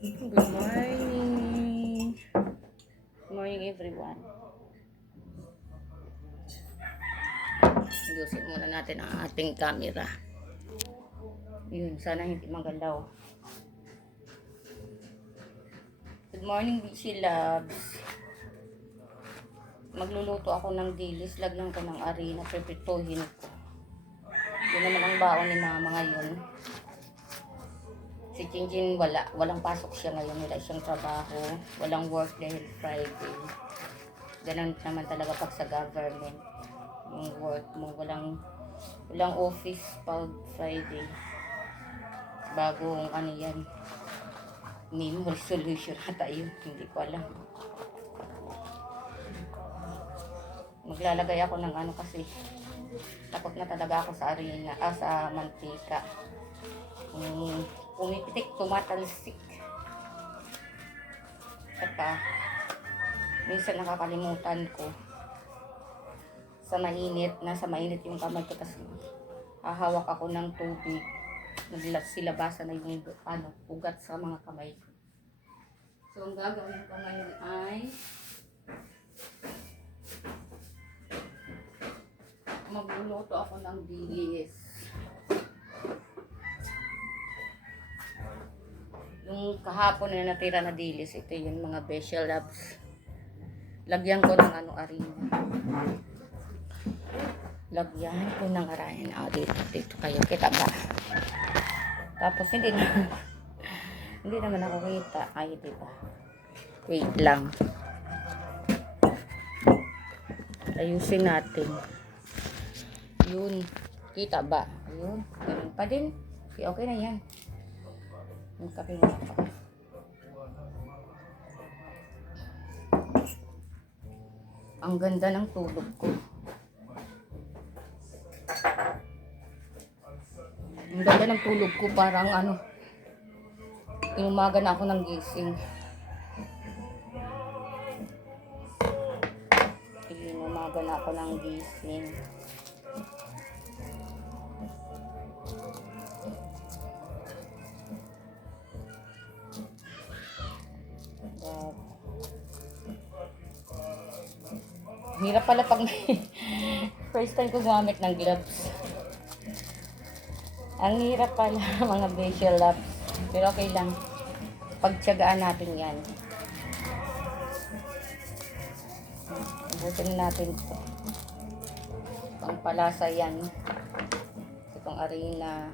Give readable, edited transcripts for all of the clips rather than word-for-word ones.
Good morning. Good morning everyone. Ayusin muna natin ang ating camera. Yun, sana hindi magalaw. Good morning, Bishi Loves. Magluluto ako ng dilis. Lagyan ko ng arena. Prepituhin ko. Yun naman ang baon ni mama ngayon. Si Jinjin walang pasok siya ngayon, wala siyang trabaho, walang work dahil Friday. Ganun naman talaga pag sa government, yung work mo, walang office pag Friday. Bagong ano yan, memo resolution ata yun, hindi ko alam. Maglalagay ako ng ano kasi takot na talaga ako sa arena, sa mantika. Pumipitik, tumatalsik. Saka, minsan nakakalimutan ko. Nasa mainit yung kamay ko. Tapos, hahawak ako ng tubig. Silabasan na yung ugat sa mga kamay ko. So, ang gagawin ko ngayon ay magluluto ako ng dilis. Yung kahapon na natira na dilis, ito yung mga Bishi Loves. Lagyan ko ng arena. Lagyan ko ng arena. Dito kayo, kita ba? Tapos hindi naman ako kita. Ay, diba? Wait lang. Ayusin natin. Yun. Kita ba? Ayun. Ganun pa din. Okay na yan. Yung kape mo pa. Ang ganda ng tulog ko. Ang ganda ng tulog ko. Parang inumaga na ako ng gising. Inumaga na ako ng gising. Hirap pala pag first time ko gumamit ng gloves. Ang hirap pala mga Bishi Loves. Pero okay lang. Pagtiyagaan natin yan. Ubusin natin ito. Pangpalasa yan. Itong arena.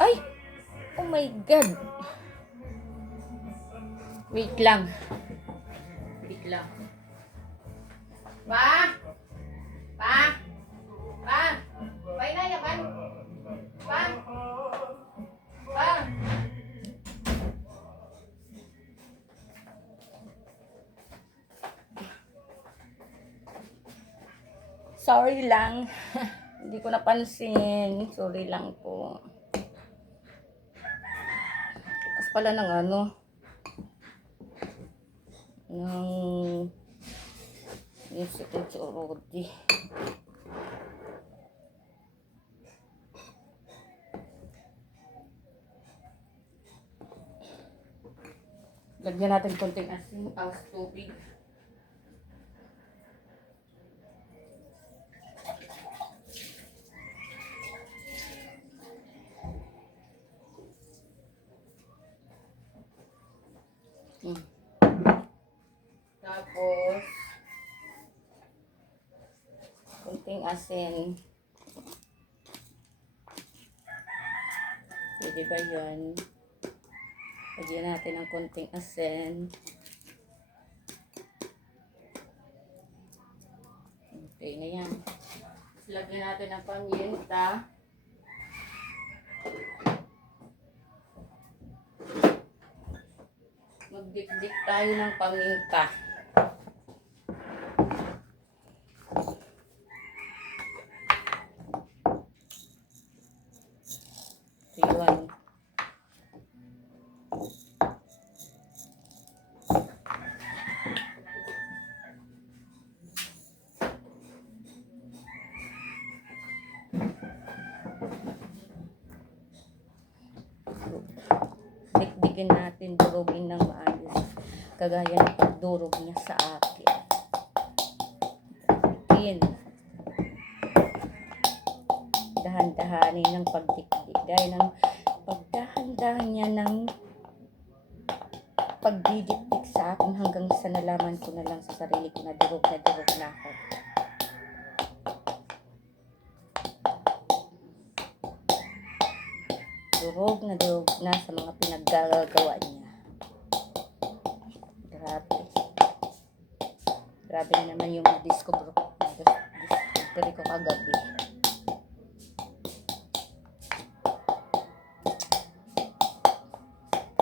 Ay! Oh my God! Wait lang. Wait lang. Pa! Pa! Pa! Pay na yaman! Pa! Pa! Sorry lang. Hindi ko napansin. Sorry lang po. Tapos pala ng ng Institute Rodi. Lagyan natin konting asin, tapos tubig. Hmm. Tapos, kunting asin. Pwede ba yan? Lagyan natin ng kunting asin. Okay na yan. Lagyan natin ng paminta. Magdikdik tayo ng paminta. So, yun. Dikdikin natin, durugin ng maayos. Kagaya ng pagdurog niya sa akin. Dikin. Dahan-dahanin ng pagdikdik. Gaya ng pagdahan-dahan niya ng pagdidikdik sa akin hanggang sa nalaman ko na lang sa sarili ko na durog na ako. Durog na sa mga pinaggagawa niya. Grabe. Grabe na naman yung discover ko kagabi.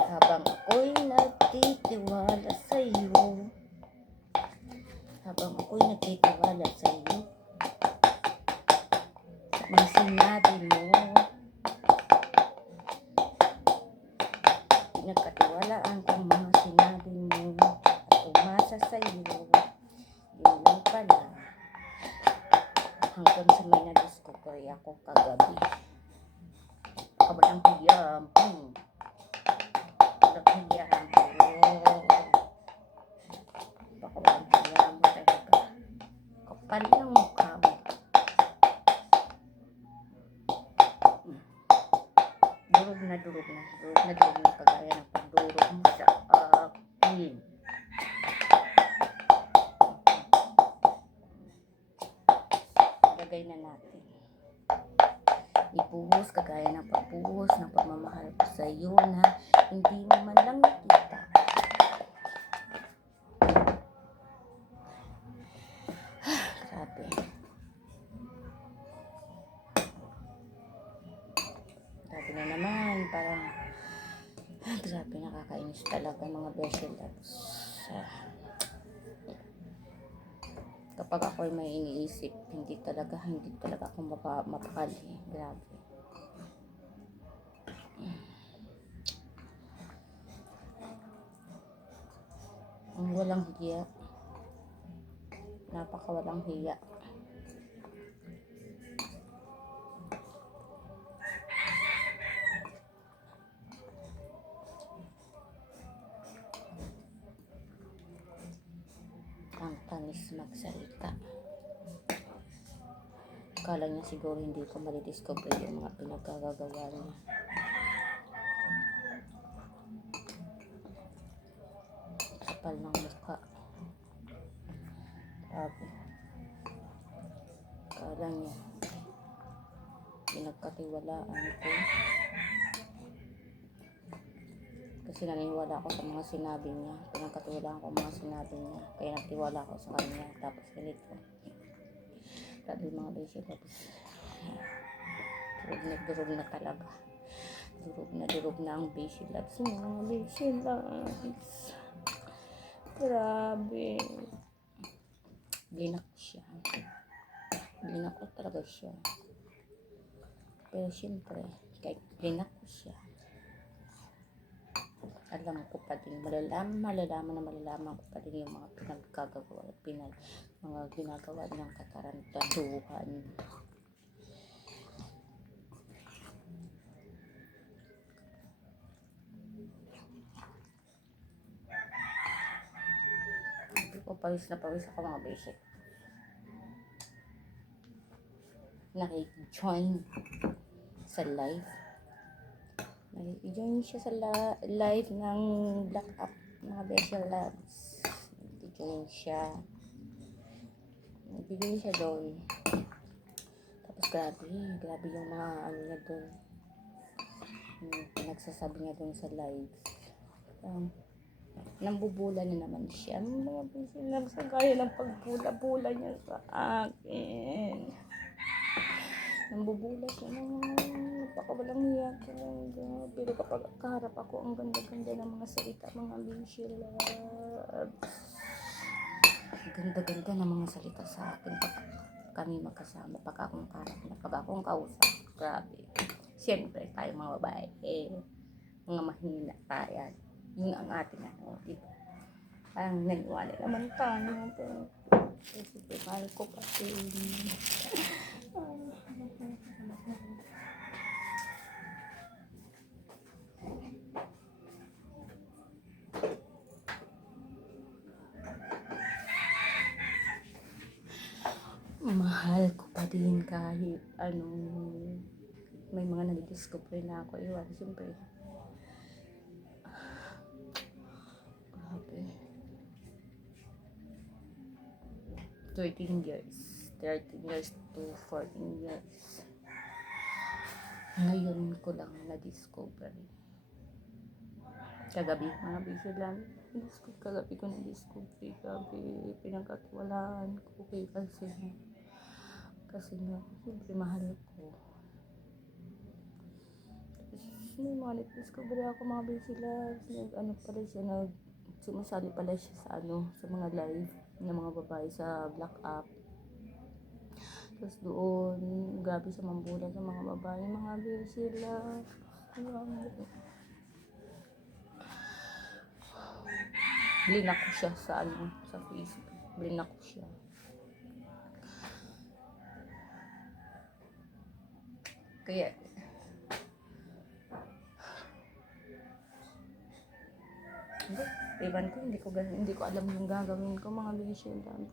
Habang ako'y nagtitiwala sa'yo, mga sinabi mo, nagkatiwalaan kong mga sinabi mo, at umasa sa'yo, yun lang pala, hanggang sa may na-discover ako kagabi. Kabalang hiyam, kapal ng mukha mo. Durog na kagaya ng pagdurog mo sa akin. Lagay na natin. Ibuhos kagaya ng pagbuhos ng pagmamahal ko sa iyo na hindi mo man lang nakita. Grabe. Grabe na naman. Parang grabe, nakakainis talaga mga beshi loves. Kapag ako'y may iniisip, hindi talaga ako mapakali. Grabe. Ang walang hiya. Napakawalang hiya. Ang tanis magsalita. Akala niya siguro hindi ko malidiscover yung mga pinagkagagawa niya. Kapal ng mukha. Grabe. Akala niya pinagkatiwalaan ko. Kasi naniniwala ako sa mga sinabi niya. Pinagkatiwalaan ko mga sinabi niya. Kaya nagtiwala ako sa kanya. Tapos ganito. Grabe mga beshi loves. Durog na talaga. Durog na ang beshi loves. Mga beshi loves. Grabe. Blinak siya. Blinak ko talaga siya. Pero syempre, kahit blinak ko siya, alam ko pa din, malalaman ko pa din yung mga pinagkagawa, mga ginagawa ng katarantaduhan. Pawis na pawis ako mga basic. Nakik-join sa live. Nakik-join siya sa live ng Black Up. Mga Bessie Loves. Nagbigay siya doon. Tapos grabe yung mga ano niya doon. Yung pinagsasabi niya doon sa live. Nambubula na naman siya. Mga Bessie Loves, ang kaya ng pagbula-bula niya sa akin. Nambubula siya napakawalang hiya talaga. Pero kapag kaharap ako, ang ganda-ganda ng mga salita, mga Bessie Loves. Ganda-ganda ng mga salita sa akin pag kami magkasama, pag akong karap na, pag akong kausap. Grabe. Siyempre, tayo mga babae, mga mahina tayo. Yun ang ating ano, diba? Parang naniwala naman tayo. Pero, siyempre, mahal ko pa mahal ko pa din kahit may mga nag-discover na ako iwan. Siyempre, grabe. 13 years to 14 years. Ngayon ko lang na-discover. Kagabi, mga Bessie Loves. Kagabi ko na-discover. Gabi, pinagkatiwalaan ko kasi nga, siyempre mahal ko. May mga discovery ako mga Bessie Loves. Sumasali pala siya sa sa mga live ng mga babae sa Black App. Tapos doon, grabe sa mambula sa mga babae, mga Bessie Loves. Blinak ko siya sa Facebook. Blinak ko siya. Kaya hindi ko alam yung gagawin ko mga Bessie Loves.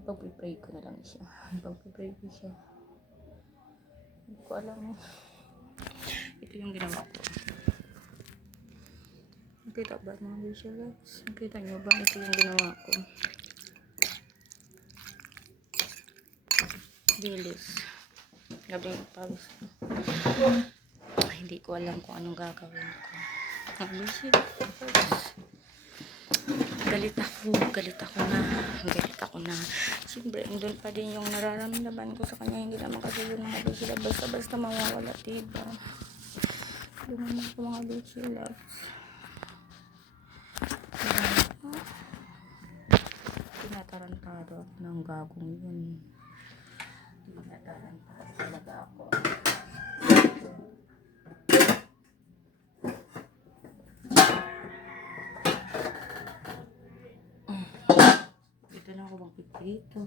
Ipag-pray ko na lang siya. Ipag-pray ko siya. Hindi ko alam. Ito yung ginawa ko. Nakita ba mga Bessie Loves? Nakita nyo ba? Ito yung ginawa ko. Dilis. Gabi yung pawis. Hindi ko alam kung anong gagawin ko. Mga Bessie Loves. Galit ako na. Siyempre, doon pa din yung nararamdaman ko sa kanya. Hindi naman kasi yung mga Bessie Loves basta mawawala, diba? Lumaman ko mga Bessie Loves. Tinatarantado ng gagong yun. Tinatarantado talaga ako. Dito na ako magpipito.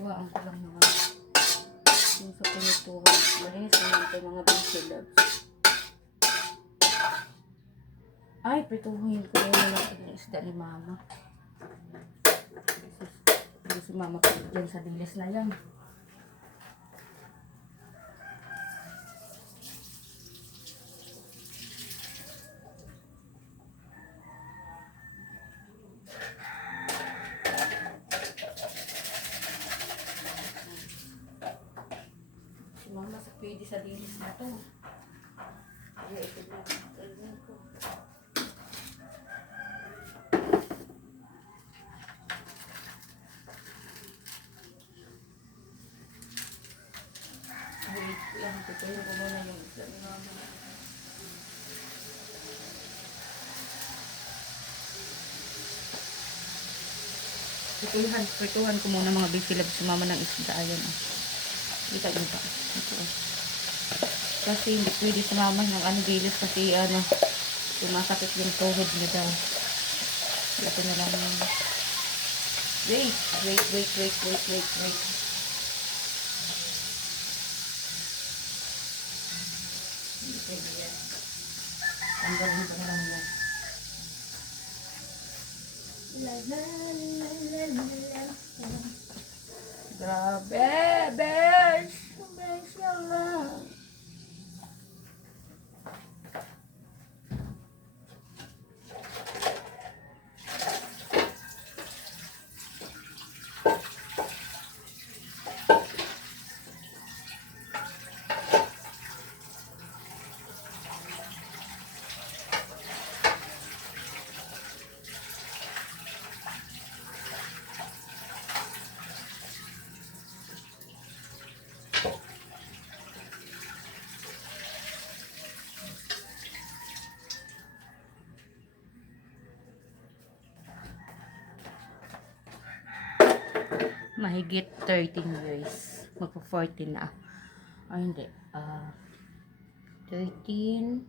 Huwaan ko lang naman yung sa pinutuhan. Malinis naman ito mga Bessie Loves. Ay, prituhin ko yun yung isda ni Mama. Kasi si Mama pa dyan sa dilis na yan. Si Mama pwede sa dilis na to. Ay, ito na. Tignan ko. Tutuhin ko muna yung isda ni Mama. Tutuhan ko muna mga Bessie Loves si Mama ng isda. Ayan. Kita nyo ba? Ito. Kasi hindi pwede si Mama ng bilis kasi sumasakit yung tuhod niya daw. Ito na lang yun. Wait. Tanggalin ko na lang yan. La, la, la, la, la, la. Grabe, besh! Besh yan lang. Mahigit 13 years. Magpo-14 na. Ay, hindi. 13,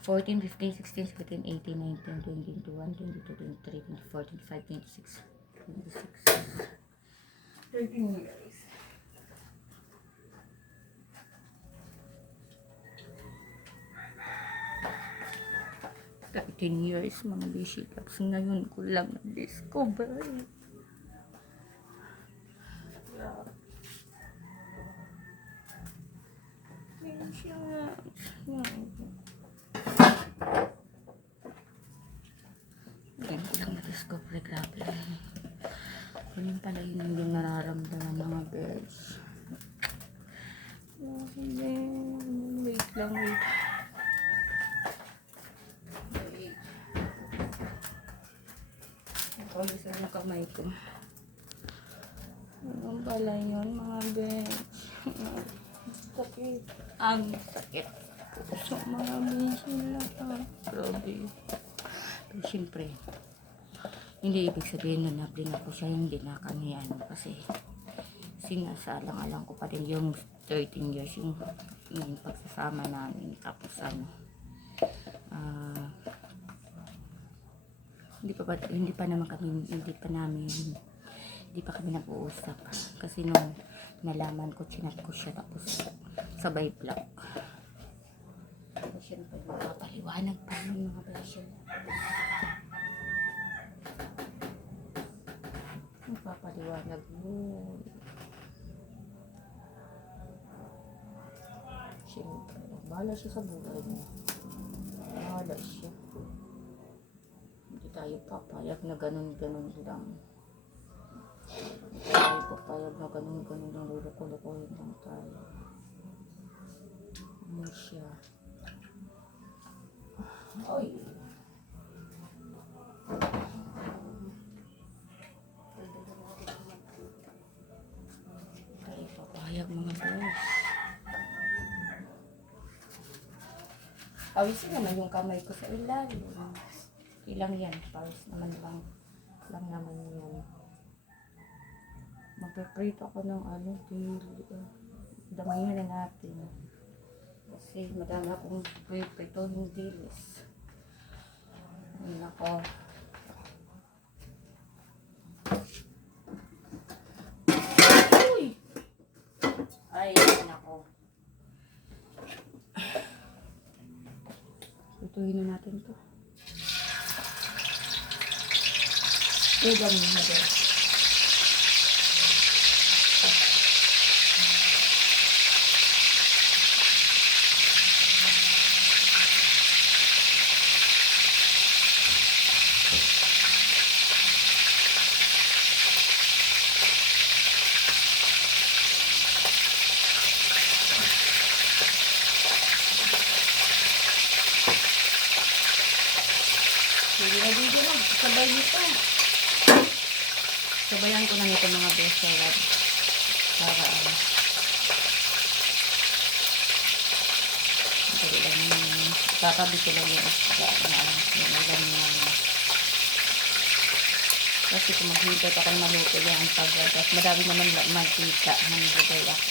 14, 15, 16, 17, 18, 19, 20, 21, 22, 23, 24, 25, 26, 26. 13 years. 13 years, mga bishikaps. Ngayon ko lang na-discover. Ngayon ko lang na-discover. Grabe. Ganyan pala yun hindi nararamdaman mga bears. Wait lang, wait. Isa yung kamay ko. Ano pala yun mga bench? Sakit. Ang sakit. So mga bench nila. Grabe. Pero syempre, hindi ibig sabihin na na-bring ako siya yung dinakanian. Kasi sinasalang-alang ko pa rin yung 13 years yung pagsasama namin. Tapos ano, hindi pa kami nag-uusap kasi nung nalaman ko chinat ko siya tapos sabay block. Kasi syempre magpapaliwanag pa yung mga beshi. Magpapaliwanag yun. Syempre bahala siya sa buhay niya. Bahala siya. Hindi tayo papayag na ganun-ganun lang. Hindi tayo papayag na ganun-ganun lang. Luluko-lukohin lang tayo. Ano siya? Oy! Tayo papayag mga boys. Pawisin naman yung kamay ko sa ilalim. Ilang yan, pawis naman lang naman yan. Magpe-prito ako ng damayan na natin. Kasi madami akong prito yung dilis. Ayun ako. Uy! Ayun ako. Prituhin na natin to. Ugang mo din. Hindi na dito lang. Sabay nito. Sabayan ko na nito mga best salad. Para kakabit ko lang yung isda na ulam na kasi kung maghintay pa kang maluto yan tapos madami naman mantika na nilagay ako.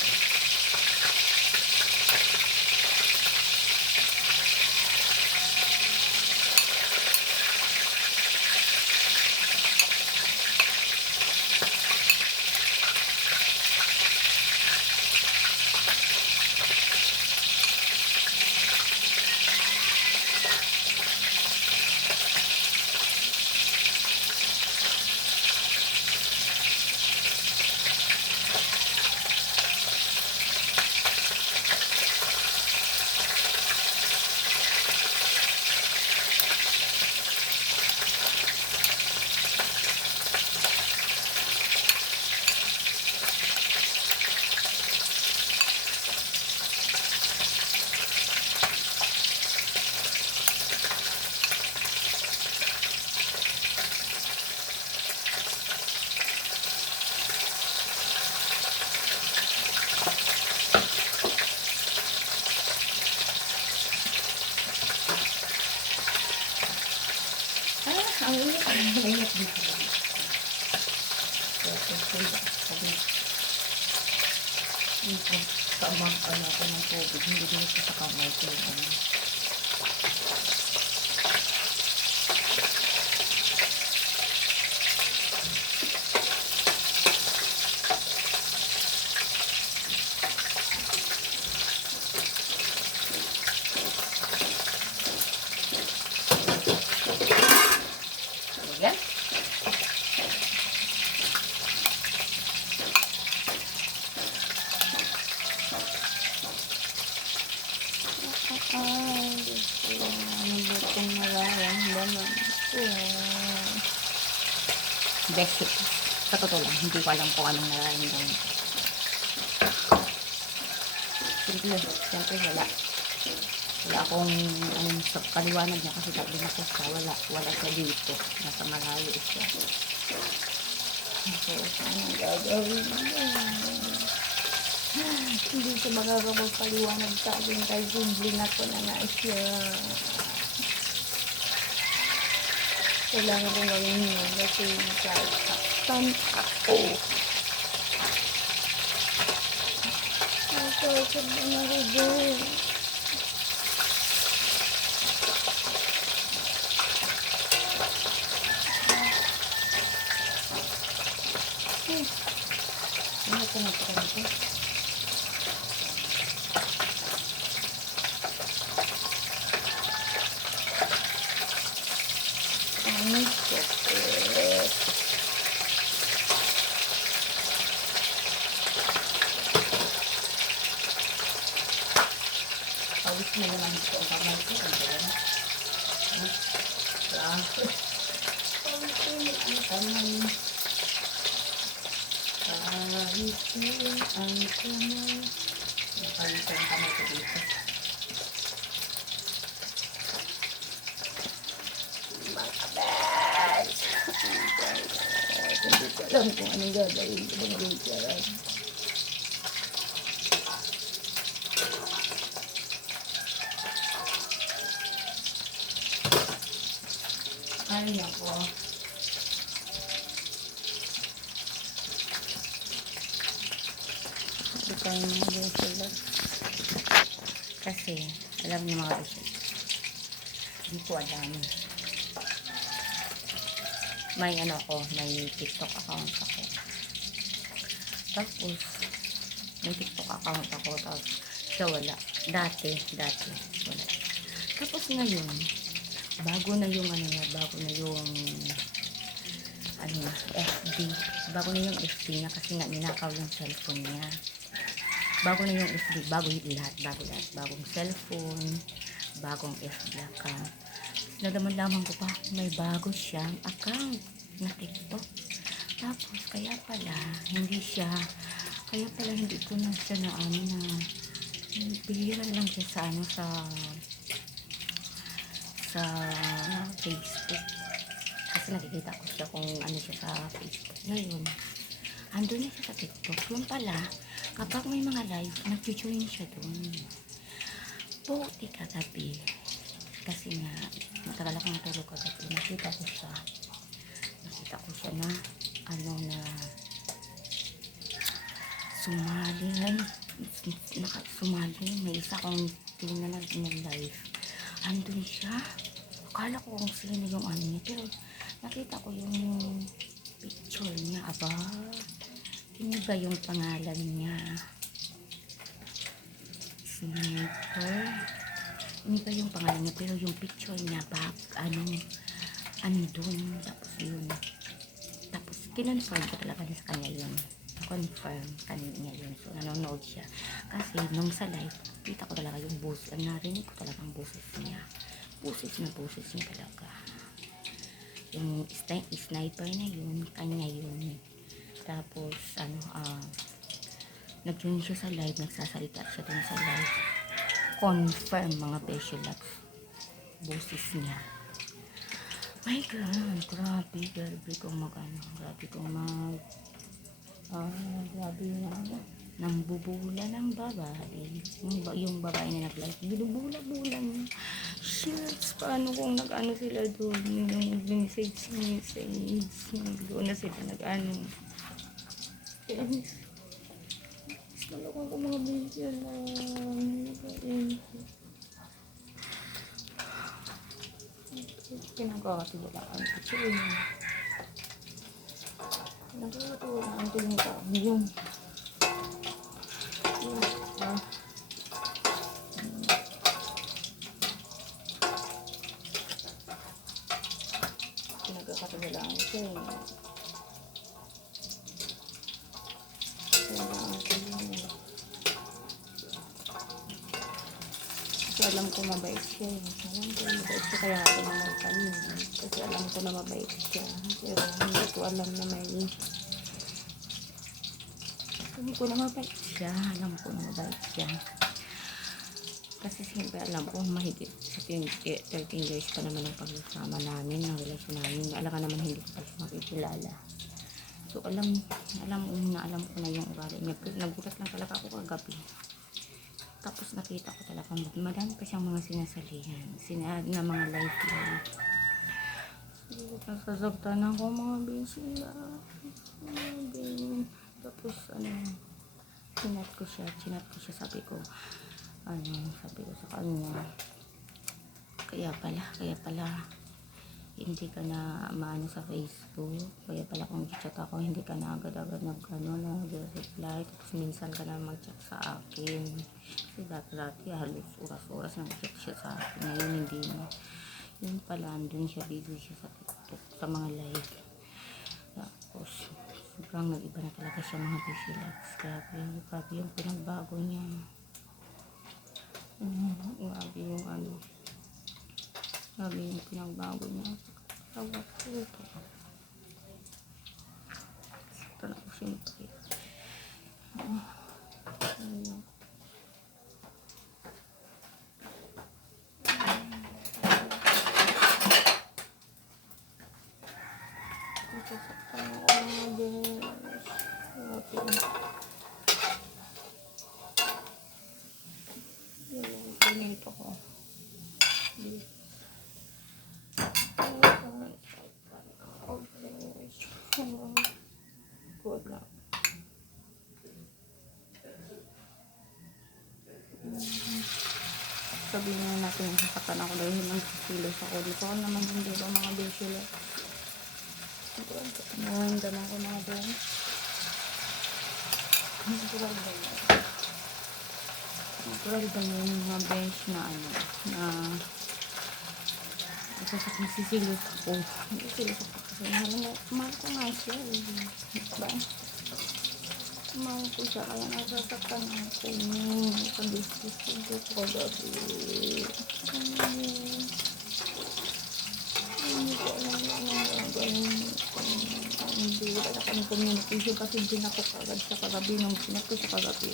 Mainit dito. Dito. Kaamang ako ng tubig. Hindi dito sa kamay ko. Ayan. Basic. Sa totoo lang, hindi ko alam kung anong nararamdaman ko. Siyempre wala. Wala akong sa kaliwanag niya kasi tabi na ko siya. Wala siya dito. Nasa malayo siya. So, anong gagawin mo? Hindi siya makakapagpaliwanag sa akin kahit kumbling ako na nga siya. Kailangan ko gawin yun kasi nasasaktan ako. Nasasaktan na ako. Ano ko na ito? Ang sakit. Pawis na naman ito ang kamay ko. Ang galang. Pawis na ang kamay. Pawisin ang kamay. Pawisin ang kamay ko dito. Mga bad! Hindi ko alam kung anong gagawin ko bang dito. Ay, ako. Kasi alam niyo mga beses, hindi ko alam. May may TikTok account ako. Tapos may TikTok account ako, tapos siya wala. Dati wala. Tapos ngayon bago na yung FB. Bago na yung FB niya kasi nga ninakaw yung cellphone niya. Bago na yung FB, bago lahat. Bagong cellphone, bagong FB account. Nalaman ko pa, may bago siyang account na TikTok. Tapos, kaya pala hindi ko na siya na bihira lang siya sa Facebook. Kasi nakikita ko siya kung ano siya sa Facebook. Ngayon, andun na siya sa TikTok. Yun pala, kapag may mga live, nag-join siya dun. Buti kagabi. Kasi nga, matagal akong natulog kagabi. Nakita ko siya na sumali. May isa akong tingnan na live. Andun siya. Akala ko kung sino yung niya. Pero nakita ko yung picture niya. Aba, hindi ba yung pangalan niya? Sniper. Hindi ba yung pangalan niya? Pero yung picture niya, andun. Tapos yun. Tapos kinonfirm ko talaga sa kanya yun. Confirm kanina yun. So nanonood siya. Kasi nung sa live, kita ko talaga yung boses. Narinig ko talaga ang boses niya. Boses niya talaga. Yung sniper na yun, kanya yun. Tapos nag-join siya sa live, nagsasalita siya dun sa live. Confirm mga beshilaps. Boses niya. My God, grabe kong grabe na Nambubula ng babae. Yung babae na nag-live, binubula-bula niya. Shit, paano kung nag-ano sila doon? Yung message. Doon na sila nag-ano. Nalakang ko mga video lang. Pinagkakatiwalaan ko siya. Pinagkakatiwalaan ko yung tao. Pinagkakatiwalaan ko siya. Kasi alam ko mabait siya. Kaya ako naman kami. Kasi alam ko na mabait siya. Pero hindi ko alam na may... Alam ko na mabait siya. Kasi siyempre alam ko mahigit sa 13 years pa naman ang pagsasama namin, ang relasyon namin. Alam ka naman hindi ko pa siya makikilala. So alam ko na yung ugali niya. Nagulat lang talaga ako kagabi. Tapos nakita ko talaga madami pa siyang mga sinasalihan. Na mga live. Nasasagtan ako mga bisila. Tapos chinat ko siya, sabi ko sa kanya, kaya pala hindi ka na maano sa Facebook, kaya pala kung chat ako hindi ka na agad-agad nag-reply, tapos minsan ka na mag-chat sa akin, kasi dati halos oras-oras nang chat siya sa akin, ngayon hindi na. Yun pala, andun siya, busy siya sa TikTok, sa mga live. Tapos sobrang nag-iba na talaga siya mga busy lives. Grabe yung pinagbago niya. Grabe yung pinagbago niya. Tawag ko ito. Ito na ko siyempre. Ganito ko. Good lang. Sabihin na natin yung sasaktan ako dahil nang sisilos ako. Dito ko naman hindi ba mga besila. Naramdaman ko mga doon. Natural ba yun yung mga bench na nasisilos ako. Nasisilos ako kasi mahal ko nga siya. Diba? Mahal ko siya kaya nasasaktan ako. Pag-discuss ko kagabi. Hindi ko alam ang gagawin. Hindi wala kami communication kasi binako kagad siya kagabi nung sinat ko siya kagabi.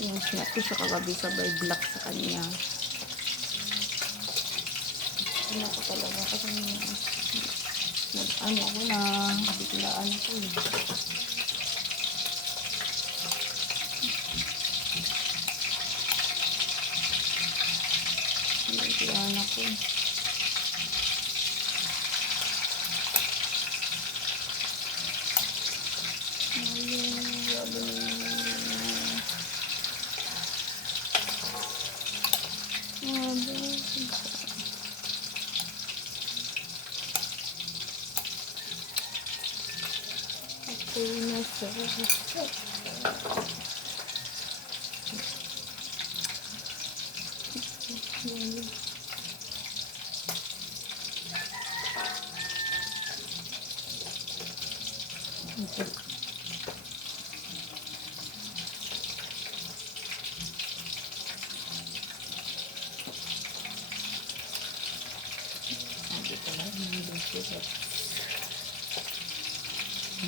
Yung sinat ko siya kagabi sabay block sa kanya. Binako talaga kasi ako na biglaan ako eh. Biglaan ako.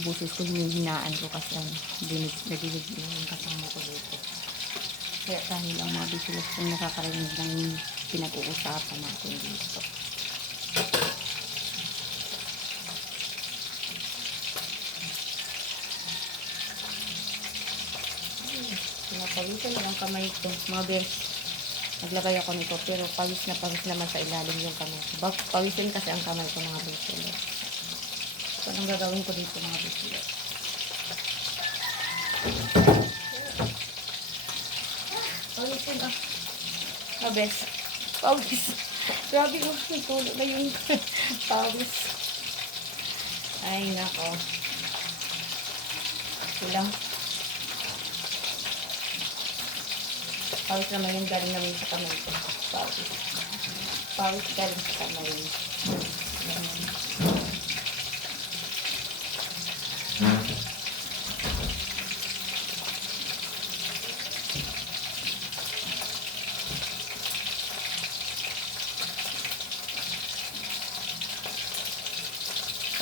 Buses ko hinihinaan ko kasi nadinig yung kasama ko dito. Kaya dahil ang mga bisilas kong nakakarinig ng pinag-uusapan natin dito. pawisan na lang kamay ko. Mga bes, naglagay ako nito pero pawis na pawis naman sa ilalim yung kamay ko. Pawisin kasi ang kamay ko mga bes. So, anong gagawin ko dito mga bes? Pawisin ah. Mga bes, pawis. Grabe mo, tulo na yung pawis. Ay, nako. Silang. Pawis naman yung galing namin sa kamay ko. Pawis. Pawis galing sa kamay.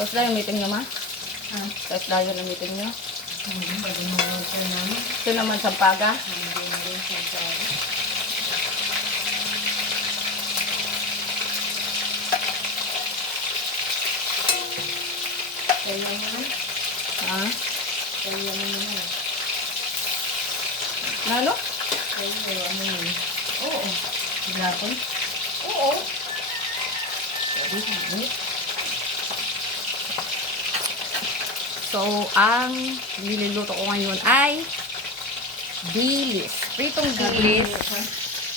Tapos lang yung meeting nyo, ma? Tapos lang yung meeting nyo? Pwede mo order namin. Ito naman sa paga? Hindi na rin siya dyan. Kaya mo naman. Ha? Kaya mo naman. Nalo? Kaya mo naman. Oo. Gapon? Oo. Sabi ko. So, ang niluluto ko ngayon ay dilis. Pritong dilis.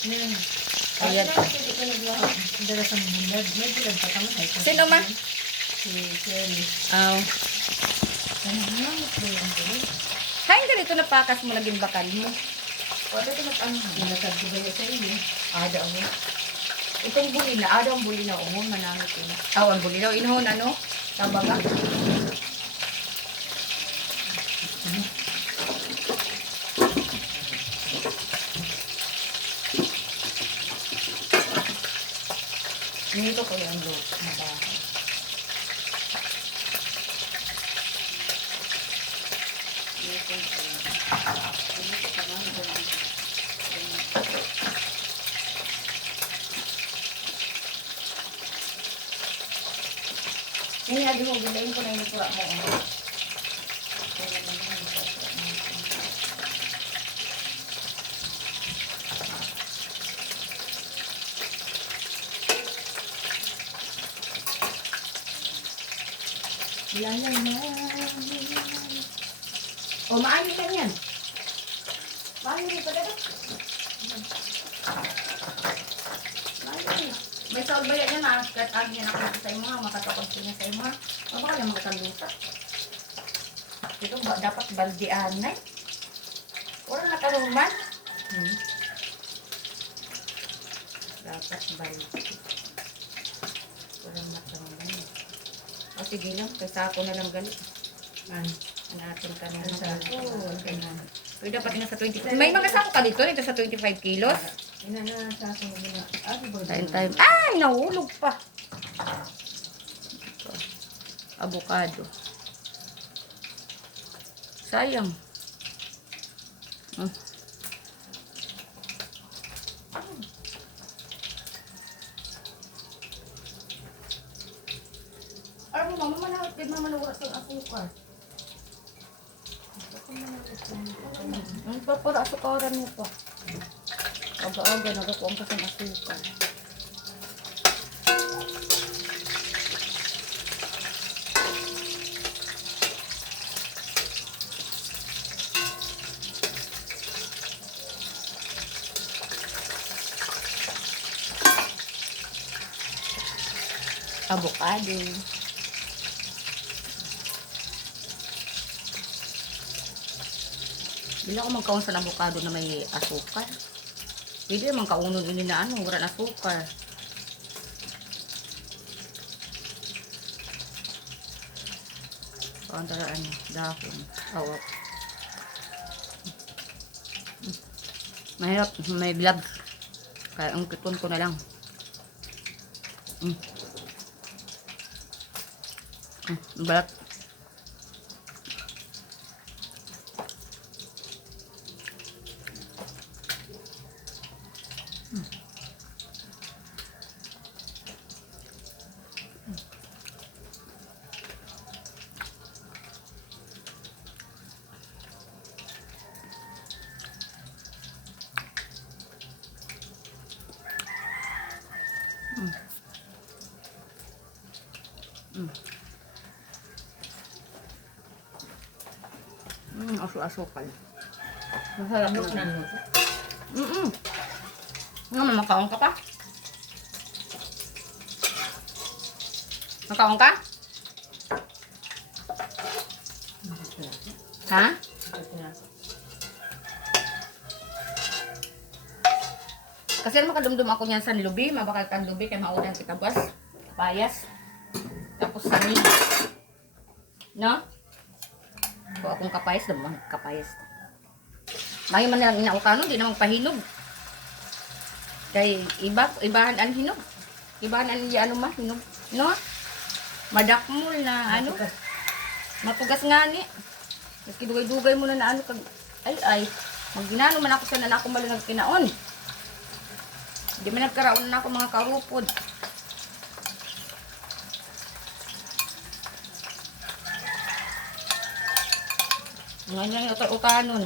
Ayan. Ayan. Hindi ko naglaro. Dala sa mga may bilag pa kami. Sino man? Si Kelly. Oh. Ano naman ito yung bilis? Hain ka dito napakas mo naging bakal mo. Wala ko nag-ano. Nilatag ko ba yun sa inyo? Ada mo. Itong buli na. Ada ang buli na. Umon, manamit yun. Ang buli na. Inhon, ano? Tabaga. Nito ko yung look na bahay. Ini adi mo, bilayin ko na yung tura mo. O, maano ka niyan? Maano rin pa dito? May saul ba yan na? Kahit agi na ako sa imo, makatakot niya sa imo. O baka naman katanduta. Ito ba, dapat baldian na eh. Wala na kaluman. Dapat baldi. Walang matanggan eh. O sige lang, kaysa ako na lang galit. Natin ka na lang. Okay na. So, dapat na sa 25. May mga sako ka dito, nito sa 25 kilos. Inana sa akin nila. Time. Ay, nahulog pa. Ito. Avocado. Sayang. Ano mo, mama manawat din mama nawala sa asukar. Ang papara asukaran mo pa. Aga-aga nagakuha ka sa asukar. Avocado. Bila ako magkaon sa avocado na may asukar. Pwede naman kaunon ini na ano, wala na asukar. Ang taraan, dahon, awap. Mahirap, may gloves. Kaya ang kitun ko na lang. Balat. Aso-asukal. Masarap Ano na. na luto? Nga, makaon ka pa? Makaon ka? Ha? Kasi naman kadumdum ako niyan sa lubi, mabakal kang lubi, kaya maunang kitabas, payas, tapos sanig. No? So akong kapayas, naman kapayas. Bayo man nilang inautano, di naman pahinog. Kay ibahan ang hinog. Ibahan ang ano ma, hinog. No? Madakmol na ano, matugas nga ni. Maski dugay-dugay mo na ano, kag, ay, magginano man ako sa nanako malinag kinaon. Di man nagkaraon na ako mga karupod. Ngayon yung utanon.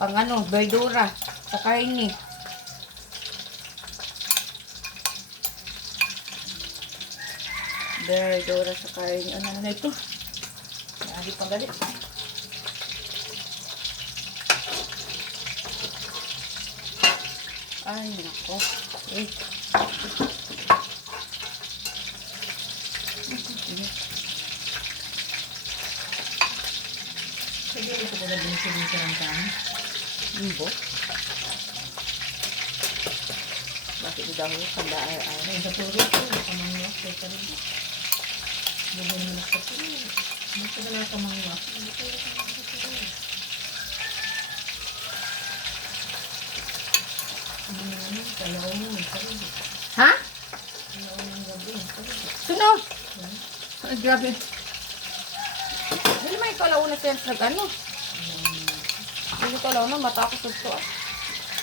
Pang ano, verdura. Sa kaini. Verdura sa kaini. Ano na ito? Lagi pa galit. Ay, nako. Eh. Sige, ito ko na binisilin sa rantan. Bo. Bakit daw kanda ay. Ay, katulog ko. Kamangwa. Kaya ka rin. Gawin mo na katulog. Dito ka na kamangwa. Ano naman? Kalaw mo. Ha? Kalaw ng gabi. Sino? Ay, grabe. Hindi may kalauna siya sa ano. Hindi kalauna, mata ako susto ah.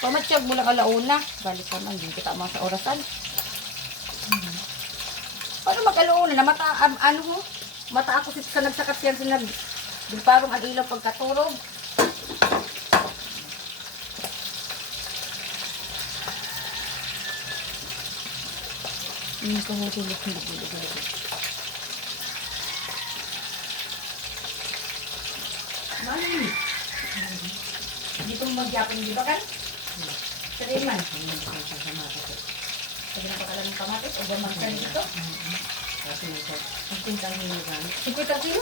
Pamatsyag mo lang kalauna. Balik ka man, hindi kita mga sa orasan. Paano magkalauna na mata, ano ho? Mata ako sa nagsakat siya sinag. Parang ang ilaw pagkaturog. Hindi ko hutulog, hindi. Mami. Dito mo magyapin, di ba kan? Kariman. Sabi na pakalan ng kamatis o gamang ka dito. Kasi ang pintang hinugan. 50 kilo?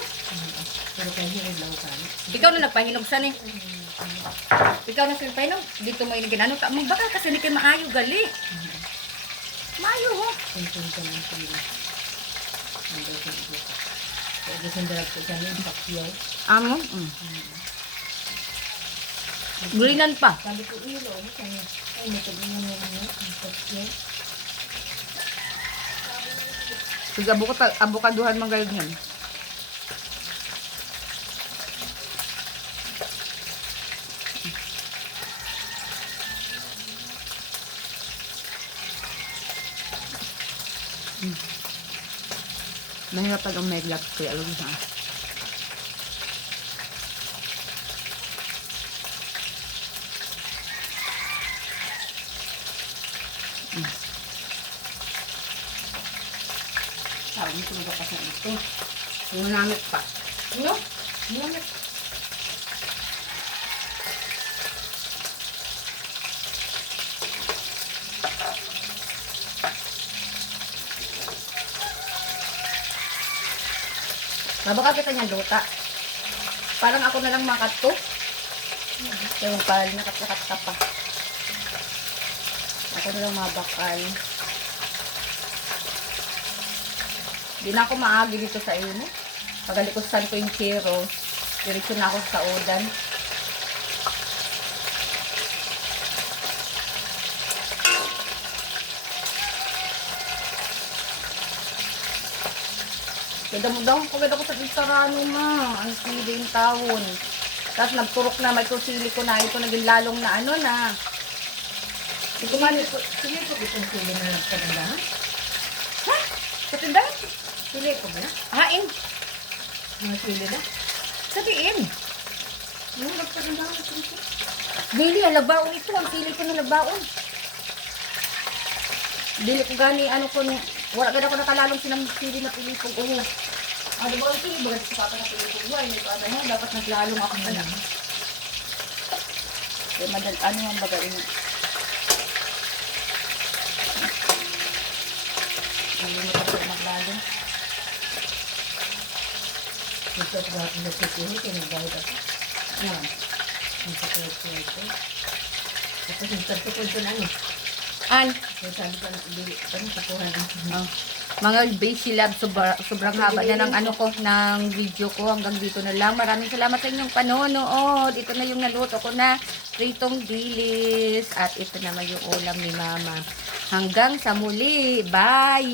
Pero kaya hinugaw ka. Ikaw na nagpahinog sa ni. Ikaw na nagpahinog. Dito mo inigin. Ano ka? Baka kasi hindi kayo maayo gali. Maayo ho. Kuntun ka ng sila. Ang daw ko dito. Kaya gusto ndarag ko siya ng pakyaw. Amo? Gulinan pa. Sabi ko, ilo mo kaya. Ay, natagin mo naman ang pakyaw. Sige, abokaduhan magayon yan. Mahirap pag ang medlap kaya alam sa. Sabi mo kung bakas na ito. Nanamit pa. No? Nanamit. Mabaka kita niyan luta. Parang ako na lang makat to. Yung parang nakat-nakat ka pa. Ako na lang mabakal. Di na ako maagi dito sa ino. Pagalikusan ko yung chiro. Diretso na ako sa udan. Gadamudang ko gada ko sa Sarano ma. Ang sili yung tawon. Tapos nagturok na, may tusili ko na. Ito naging lalong na ano na. Sige ko itong sili na nagkagandahan. Ha? Sa tindahan? Sili ko ba? Hain. Mga sili na? Sabihin. Yung nagkagandahan ko ito. Dili, ang labaon ito. Ang sili ko na labaon. Dili ko gani, ano ko, Wala ganda ko nakalalong silang sili na pilipog. Oo. Ano ba ito? Bagat si Papa na pilipog. Why? Dapat naglalong ako na lang. Eh, ano ang bagay mo? Hindi mo tapos maglalo. Gusto ko ba ang nagsikihi? Kinagdahit ako. Ano? Ang sakit ko. Tapos yung sartukod ko na ano. Kaya sabi ko na, parang kukuhan ako. Mga Basi Love, sobrang haba na ng ano ko, ng video ko. Hanggang dito na lang. Maraming salamat sa inyong panonood. Ito na yung naluto ko na pritong dilis. At ito naman yung ulam ni Mama. Hanggang sa muli. Bye!